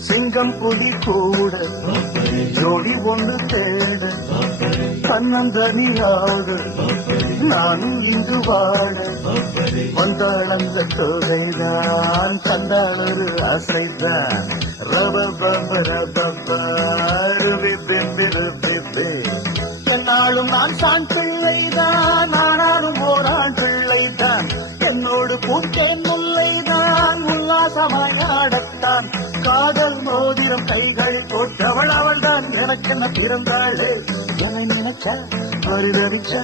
சிங்கம் புலி கூட ஜோடி ஒன்று தேட தன்னந்தனியாக நானும் இங்கு வாழ வந்தாள் அந்த தொகைதான் தந்தாள் ஒரு ஆசைதான் என்னாலும் நான் தான் பிள்ளைதான் ஆனாலும் ஓரான் பிள்ளைதான் என்னோடு பூத்தேன் முல்லைதான் உல்லாசமாய் ஆடத்தான் காதல் மோதிரம் கைகள் போட்டவள் அவள் தான் எனக்கென்ன பிறந்தாளே என நினைச்சா பரிதவிச்சா